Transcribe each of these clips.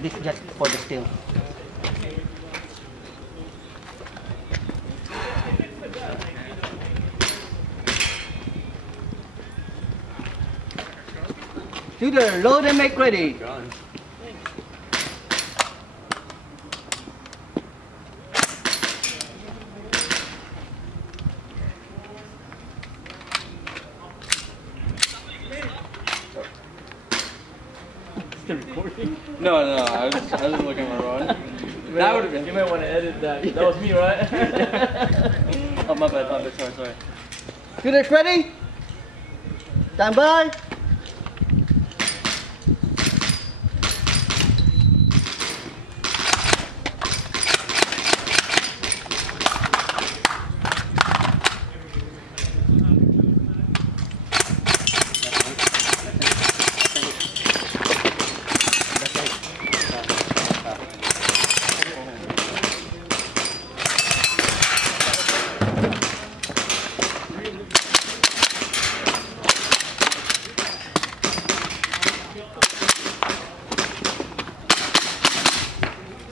This is just for the steel. Shooter, load and make ready. Still recording? No, I was looking at my phone. That would have been. You might want to edit that. That was me, right? Oh, my bad, sorry. Shooters ready? Stand by.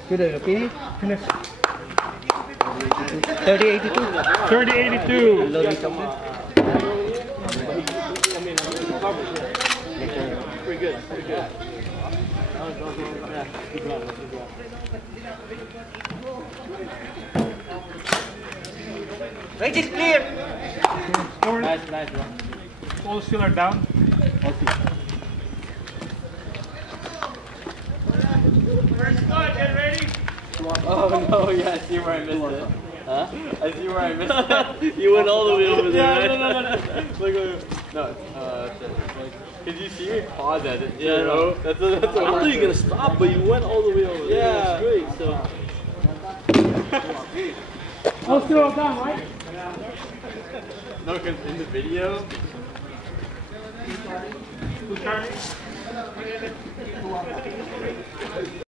Shooter, okay? Finish. 3082. 3082. Loading something. Pretty good. Range is clear. Nice one. All still are down. First squad, get ready. Oh no, yeah, I see where I missed it. Huh? I see where I missed it. You went all the way over there, right? No. Could you see me pause at it? Yeah, no. That's I thought you were gonna stop, but you went all the way over there. Yeah. That's great. So. All still are down, right? No, because in the video. Who's starting?